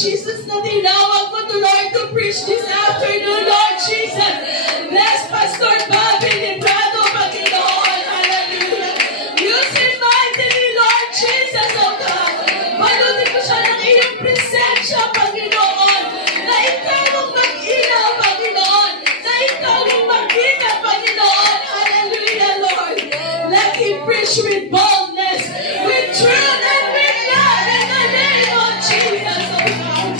Jesus, na tinawag mo to, Lord, to preach this afternoon, Lord Jesus. Bless Pastor Bobby Librado, Panginoon. Hallelujah. Use him mightily, Lord Jesus, oh God. Balutin ko siya ng iyong presensya, Panginoon. Na ikaw ang mag-ilaw, Panginoon. Na ikaw ang mag-ina, Panginoon. Hallelujah, Lord. Let him preach with boldness, with truth, and with love in the name of Jesus, oh God.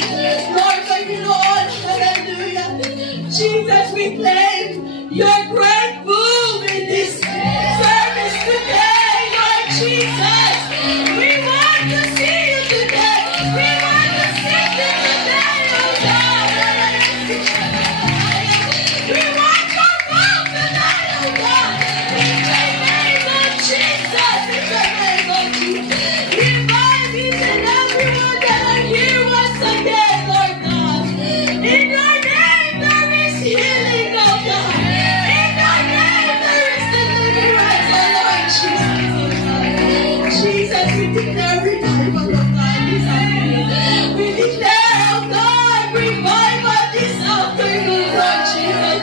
Lord, Panginoon, hallelujah. Jesus, we claim your great move in this service today, Lord Jesus. We want to see you today. We want to see you today, oh God. We want your move today, oh God. In the name of Jesus, in the name of Jesus. Revive each and everyone that are here once again, Lord God. In your name there is healing, oh God. In your name there is deliverance, oh Lord Jesus. Jesus, we declare revival, oh God, this afternoon. We declare, oh God, revival this afternoon, Lord Jesus.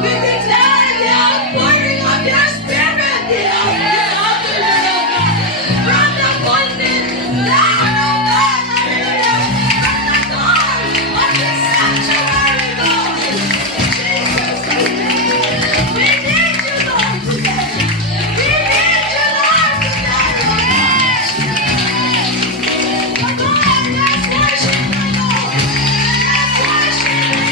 We declare the outpouring of your Spirit this afternoon, oh God. From the pulpit down, oh God, hallelujah. From the door of the sanctuary, Lord. Jesus, we need you, Lord, today. We need you, Lord, today, Lord. Come on, let's worship the Lord. Let's worship the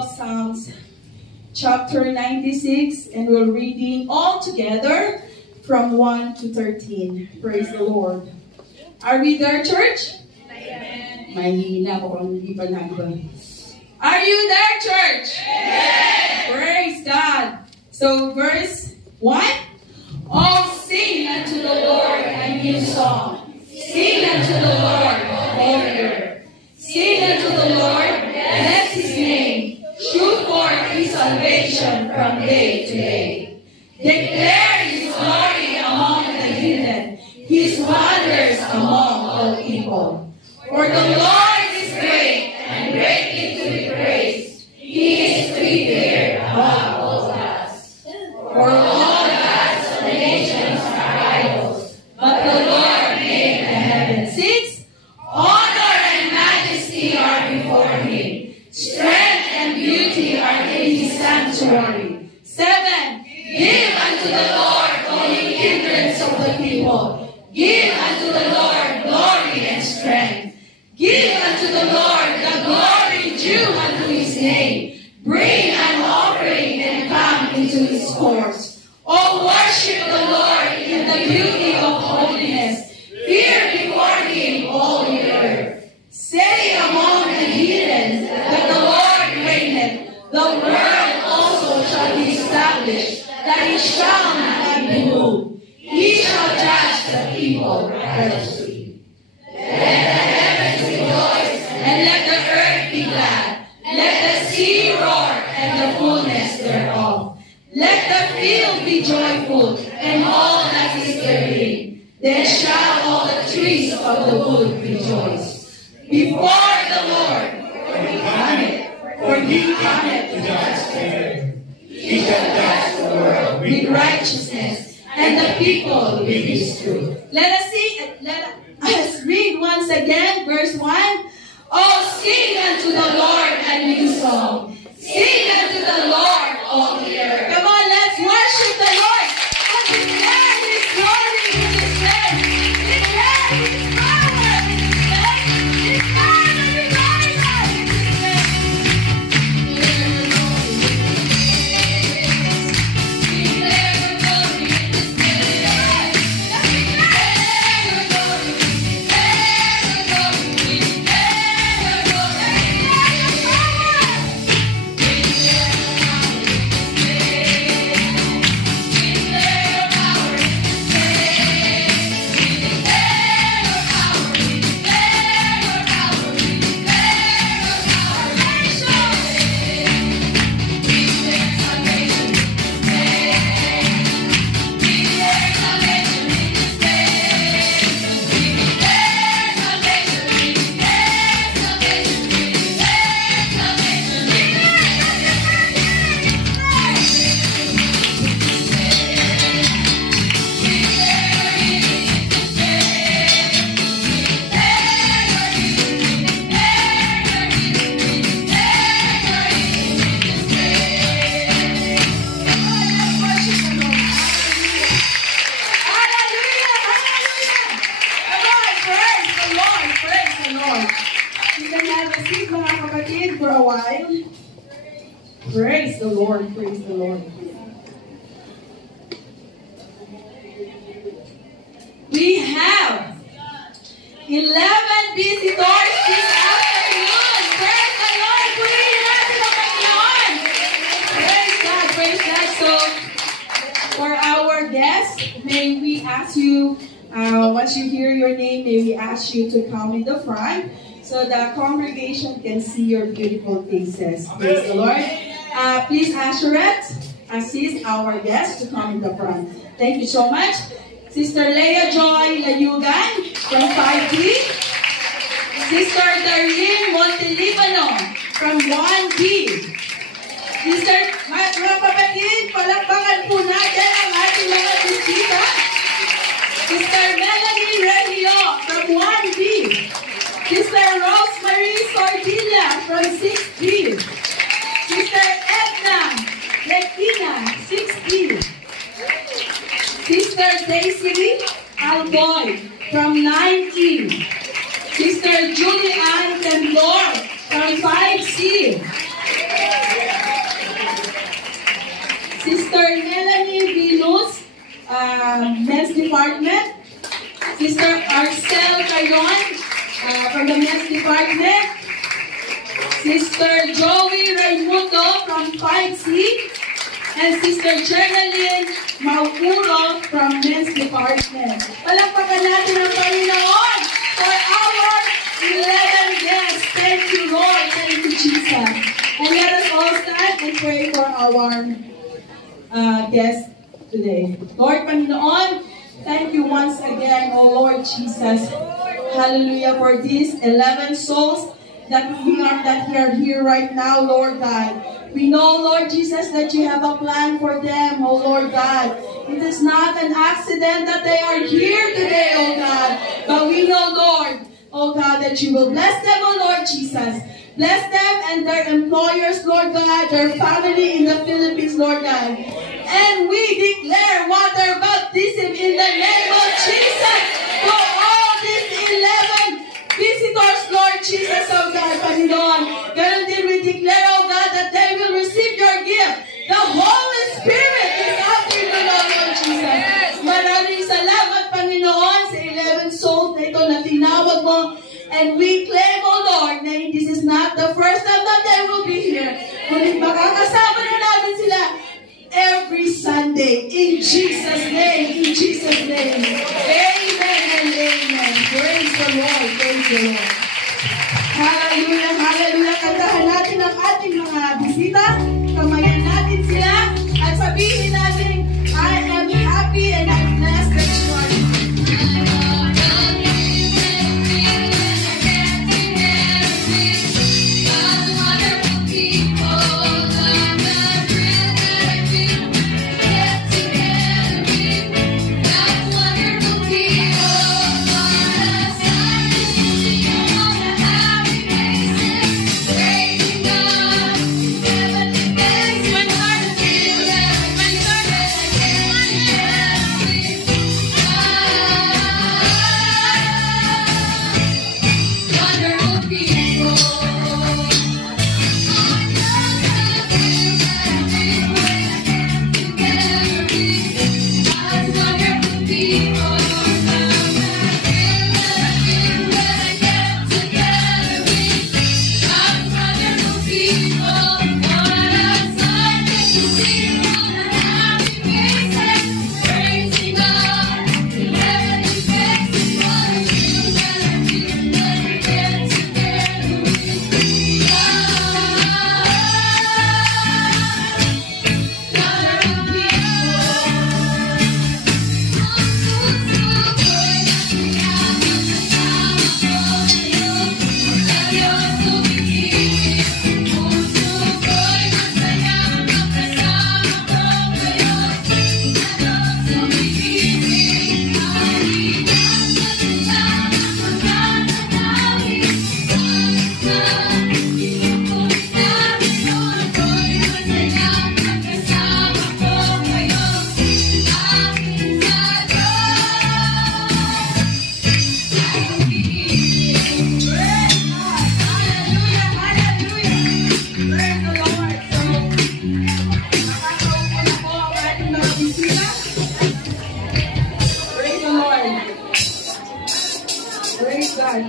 of Psalms chapter 96, and we're reading all together from 1 to 13. Praise the Lord. Are we there, church? Mahina ko kung hindi pa nagba. Are you there, church? Yes. Praise God. So verse 1. Oh, sing unto the Lord a new song. Sing unto the Lord, all the earth. Sing unto the Lord, bless his name. Shew forth his salvation from day to day. Declare his glory among the heathen, his wonders among all people. For the Lord is great and greatly to be praised. He is to be feared above all gods. For all gods of the nations are idols, but the Lord made the heavens. 6. Honor and majesty are before him. Strength and beauty are in his sanctuary. 7. Give unto the Lord, all ye kindreds of the people. Give unto the Lord glory and strength. Give unto the Lord the glory due unto his name. Bring an offering and come into his courts. O worship the Lord in the beauty of holiness. Fear before him all the earth. Say among the heathens that the Lord reigneth. The world also shall be established, that he shall not be moved. He shall judge the people righteously. Let the heavens rejoice, and let the earth be glad. Let the sea roar, and the fullness thereof. Let the field be joyful, and all that is therein. Then shall all the trees of the wood rejoice before the Lord, for he cometh to judge the earth. He shall judge the world with righteousness, and the people with his truth. Let us read once again, verse 1. Oh, sing unto the Lord a new song. Sing unto the Lord, all the earth. Come on, let's worship the Lord. And declare his glory in his name. Declare his power in his name. Declare the revival in his name. Declare the glory in his name. Declare the glory. Declare the glory. Declare the glory. Declare the power. For a while. Praise the Lord, praise the Lord. We have 11 visitors this afternoon. Praise the Lord, purihin natin ang Panginoon. Praise God. So, for our guests, may we ask you, once you hear your name, may we ask you to come in the front, so the congregation can see your beautiful faces. Praise the Lord. Please, Asherette, assist our guests to come in the front. Thank you so much. Sister Leah Joy Layugan from 5B. Sister Darlene Montelibano from 1B. Sister, mga kapatid, palakpakan po natin ang ating mga bisita. Sister Melanie Regio from 1B. Sister Rosemary Sordilla from 6B. Sister Edna Lekina, 6B. Sister Daisy Alboy from 9E. Sister Julie Ann Temblor from 5C. Department. Sister Arcel Cayon from the Men's Department. Sister Joey Raimundo from 5C. And Sister Jenaline Mauro from Men's Department. Palakpakan natin ang Panginoon for our 11 guests. Thank you, Lord. Thank you, Jesus. And let us all stand and pray for our guests today. Lord Panginoon, thank you once again, O Lord Jesus. Hallelujah for these 11 souls that we are here right now, Lord God. We know, Lord Jesus, that you have a plan for them, O Lord God. It is not an accident that they are here today, O God. But we know, Lord, O God, that you will bless them, O Lord Jesus. Bless them and their employers, Lord God, their family in the Philippines, Lord God. And we declare water baptism in the name of Jesus for all these 11 visitors, Lord Jesus, oh God, Panginoon. Ganon din we declare, oh God, that they will receive your gift. The Holy Spirit is after you, Lord Jesus. Maraming salamat, Panginoon, sa 11 souls na ito na tinawag mo. And we claim, oh Lord, na this is not the first time that they will be here. Kundi makakasama na namin sila every Sunday. In Jesus' name. In Jesus' name. Amen and amen. Praise the Lord. Praise the Lord. Hallelujah. Hallelujah. Kantahan natin ang ating mga bisita. Kamayan natin sila. At sabihin natin, I am happy and I'm blessed that you are here.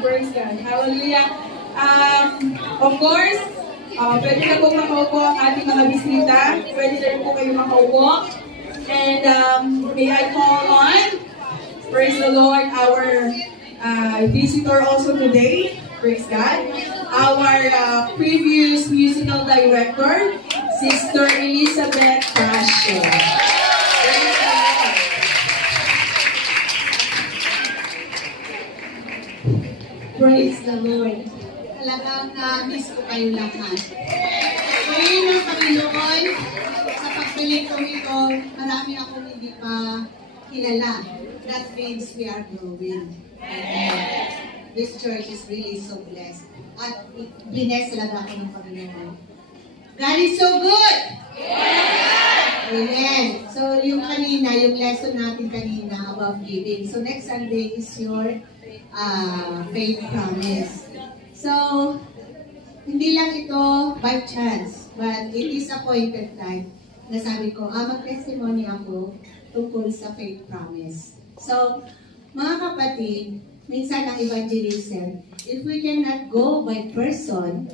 Praise God. Hallelujah. Of course, pwede na po makaupo ang ating mga bisita. Pwede na rin po kayo makaupo. And may I call on, praise the Lord, our visitor also today. Praise God. Our previous musical director, Sister Elizabeth Casio. Praise the Lord. Praise the Lord. Talagang na-miss ko kayo lahat. Ngayon ng Panginoon, sa pagpilitong ito, marami akong hindi pa kilala. That means we are growing. This church is really so blessed. At blessed talaga ako ng Panginoon. God is so good! Amen. So yung kanina, yung lesson natin kanina about giving. So next Sunday is your faith promise. So, hindi lang ito by chance, but it is appointed time na sabi ko, mag-testimony ako tungkol sa faith promise. So, mga kapatid, minsan ang evangelism, if we cannot go by person,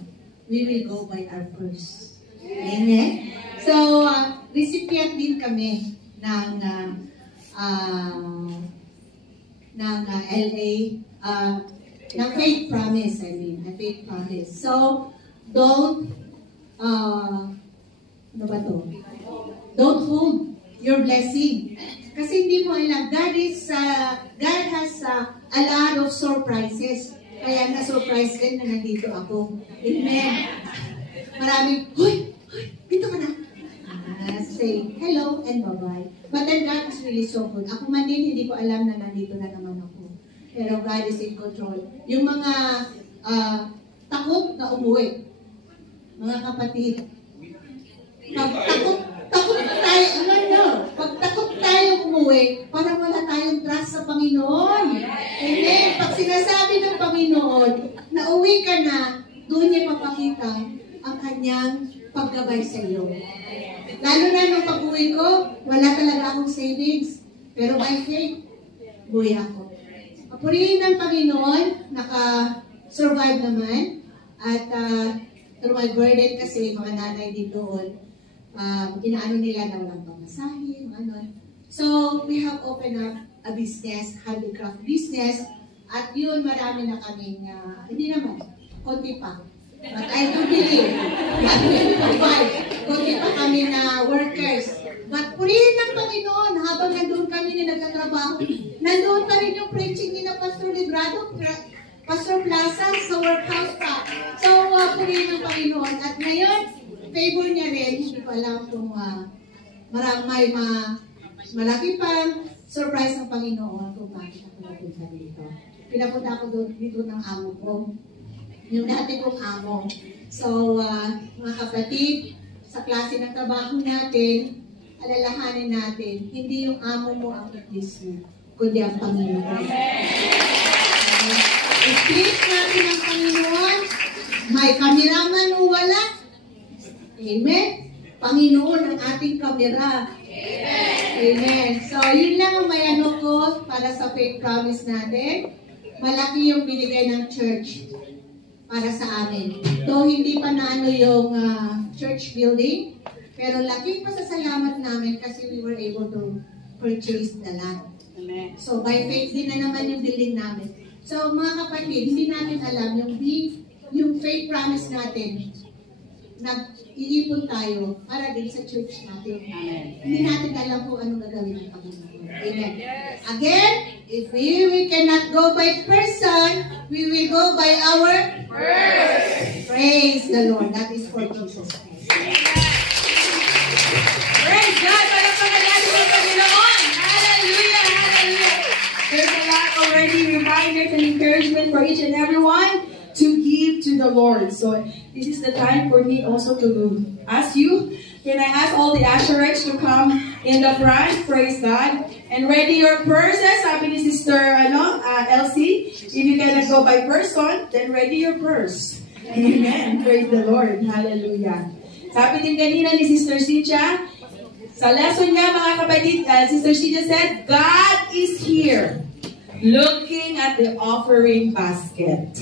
we will go by our purse. Amen? So, recipient din kami ng LA, ng Faith Promise, a Faith Promise. So, don't, ano ba to? Don't hold your blessing. Kasi hindi mo alam, God has a lot of surprises. Kaya na-surprise din na nandito ako. Amen. Maraming, huy, dito ka na. Say hello and bye-bye. But then God is really so good. Ako man din, hindi ko alam na nandito na naman ako. Pero God is in control. Yung mga takot na umuwi, mga kapatid, pag takot tayo umuwi, parang wala tayong trust sa Panginoon. Amen. Pag sinasabi ng Panginoon na uwi ka na, doon niya papakita ang kanyang paggabay sa iyo. Lalo na nung pag-uwi ko, wala talaga akong savings. Pero by faith, buhay ako. Papurihin ng Panginoon, naka-survive naman. At through my burden kasi mga nanay dito, inaano nila na walang pamasahe, mga ano. So, we have opened up a business, handicraft business. At yun, marami na kaming, hindi naman, konti pa. But I do believe, God will provide. Konti pa kami na workers. But purihin ng Panginoon, habang nandun kami na nagtatrabaho, nandun pa rin yung preaching ni na Pastor Librado, Pastor Plaza sa workhouse pa. So, purihin ng Panginoon. At ngayon, favor niya rin, hindi ko alam kung may malaki pang surprise ng Panginoon kung bakit ako napunta dito. Pinapunta ako dito ng amo ko. Yung dati kong amo. So, mga kapatid, sa klase ng trabaho natin, alalahanin natin, hindi yung amo mo ang i-please mo, kundi ang Panginoon. I-please natin ang Panginoon, may kameraman o wala. Amen? Panginoon ang ating kamera. Amen. So, yun lang ang may ano ko para sa faith promise natin. Malaki yung binigay ng church para sa amin. Though hindi pa naano yung church building, pero laking pasasalamat namin kasi we were able to purchase the land. Amen. So by faith din na naman yung building namin. So mga kapatid, hindi natin alam yung faith promise natin, nag-iipon tayo para din sa church natin. Amen. Hindi natin alam kung anong gagawin ng Panginoon. Amen. Again, if we cannot go by person, we will go by our purse. Praise the Lord. That is for Jesus Christ. Praise God! Para pangalali sa Panginoon! Hallelujah! Hallelujah! There's a lot already reminders and encouragement for each and everyone to give to the Lord. So this is the time for me also to ask you, can I ask all the usherers to come in the front? Praise God. And ready your purses. Sabi ni Sister Elsie, if you cannot go by person, then ready your purse. Amen. Praise the Lord. Hallelujah. Sabi din kanina ni Sister Cynthia, sa lesson niya mga kapatid, Sister Cynthia said, God is here looking at the offering basket.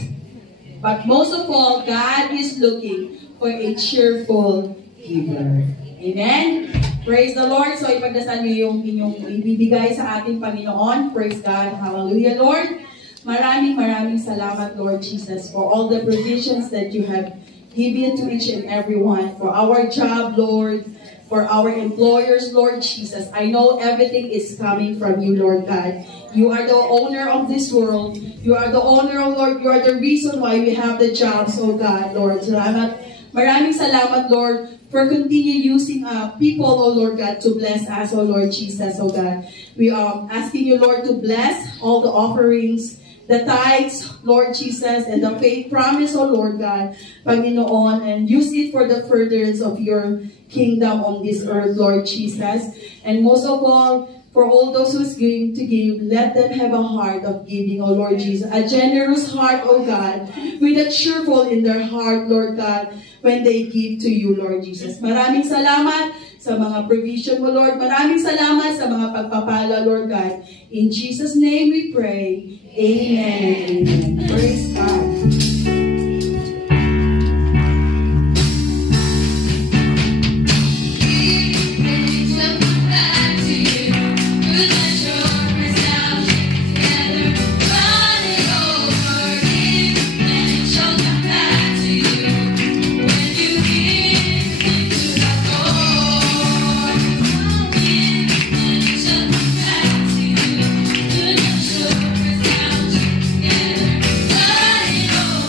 But most of all, God is looking for a cheerful giver. Amen? Praise the Lord. So ipagdasal niyo yung inyong ibibigay sa ating Panginoon. Praise God. Hallelujah, Lord. Maraming salamat, Lord Jesus, for all the provisions that you have given to each and every one. For our job, Lord. For our employers, Lord Jesus. I know everything is coming from you, Lord God. You are the owner of this world. You are the owner, oh Lord. You are the reason why we have the jobs, oh God, Lord. Maraming salamat, Lord, for continue using people, oh Lord God, to bless us, oh Lord Jesus, oh God. We are asking you, Lord, to bless all the offerings, the tithes, Lord Jesus, and the faith promise, oh Lord God, Panginoon, and use it for the furtherance of your kingdom on this earth, Lord Jesus. And most of all, for all those who's going to give, let them have a heart of giving, oh Lord Jesus. A generous heart, oh God, with a cheerful in their heart, Lord God, when they give to you, Lord Jesus. Maraming salamat sa mga provision mo, Lord. Maraming salamat sa mga pagpapala, Lord God. In Jesus' name we pray. Amen. Amen. Praise God. Running over.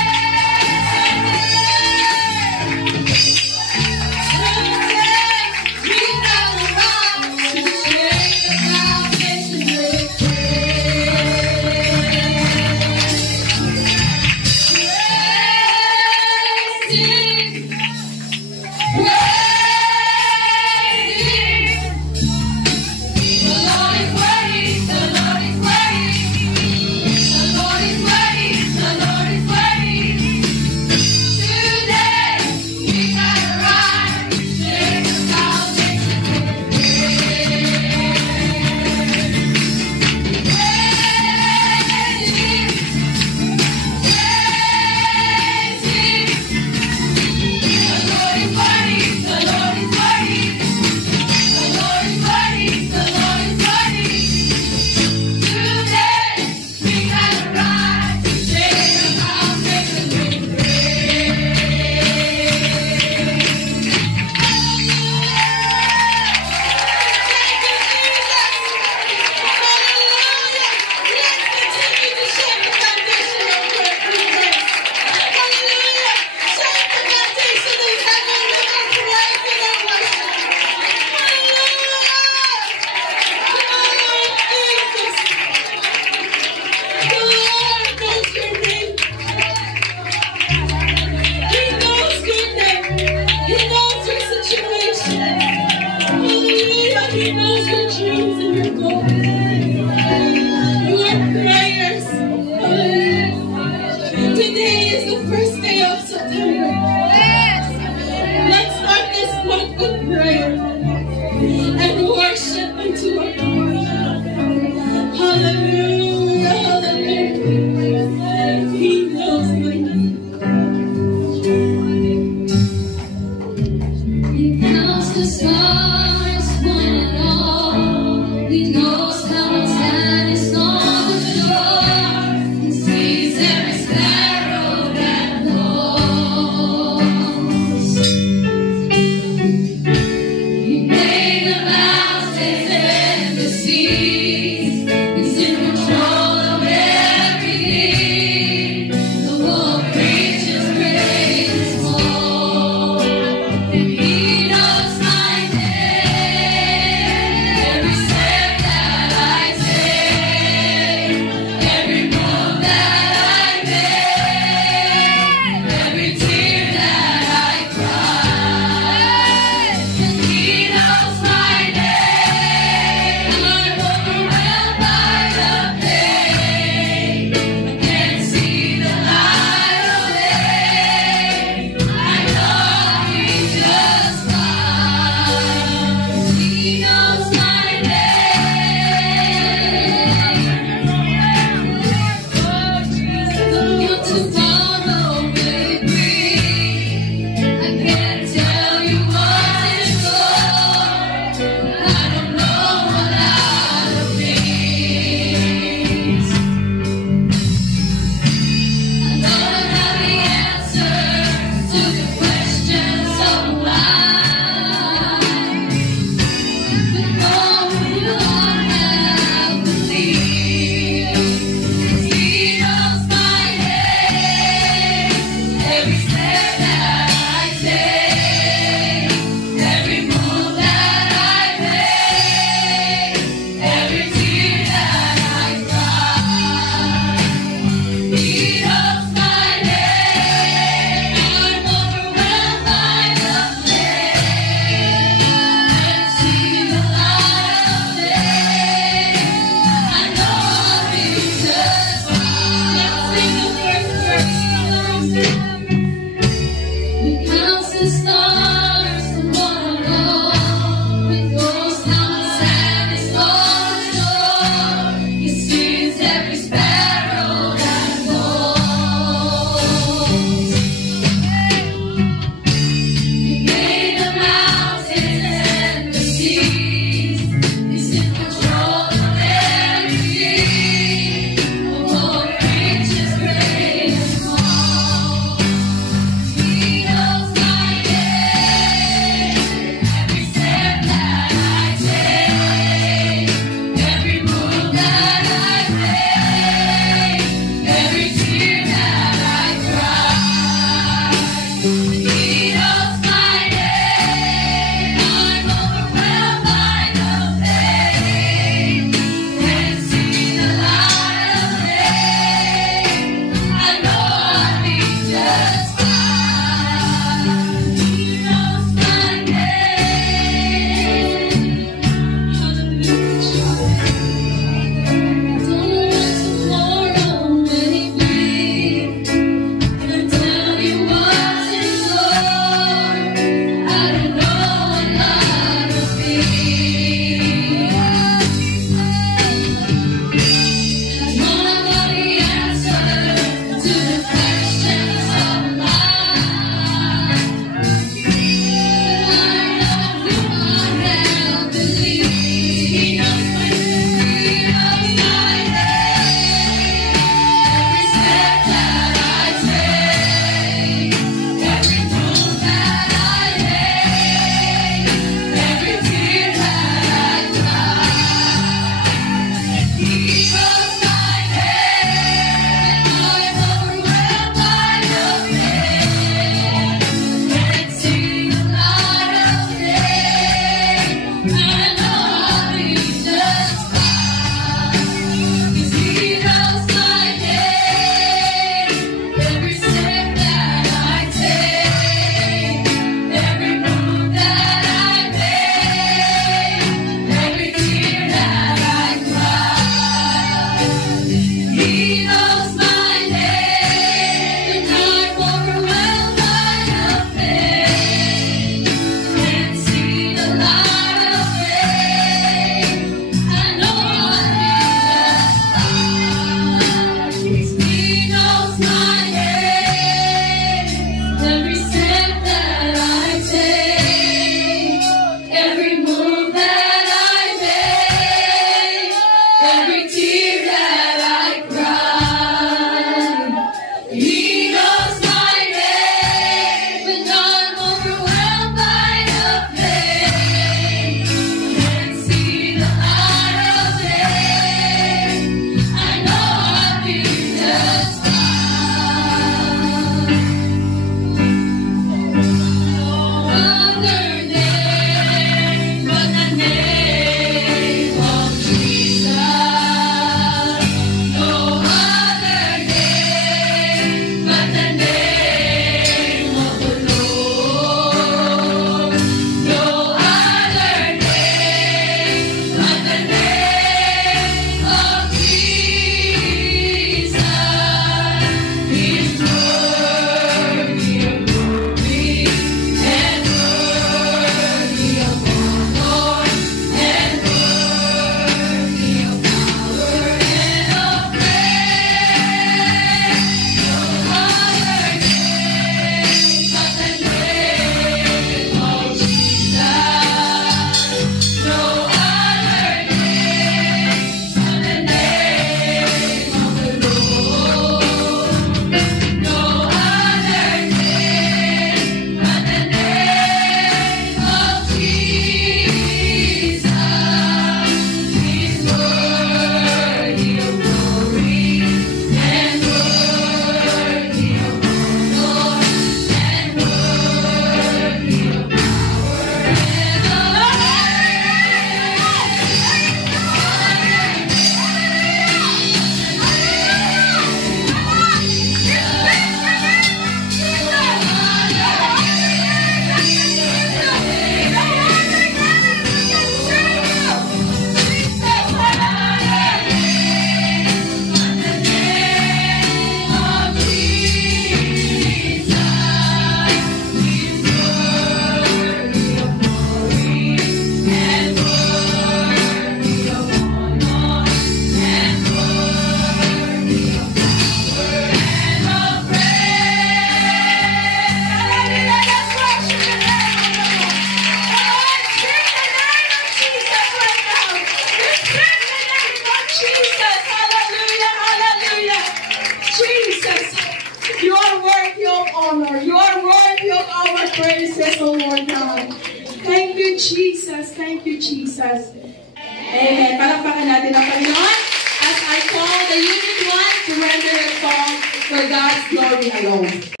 Jesus. Thank you, Jesus. Amen. Palakpakan natin ang Panginoon as I call the Unit 1 to render a song for God's glory alone.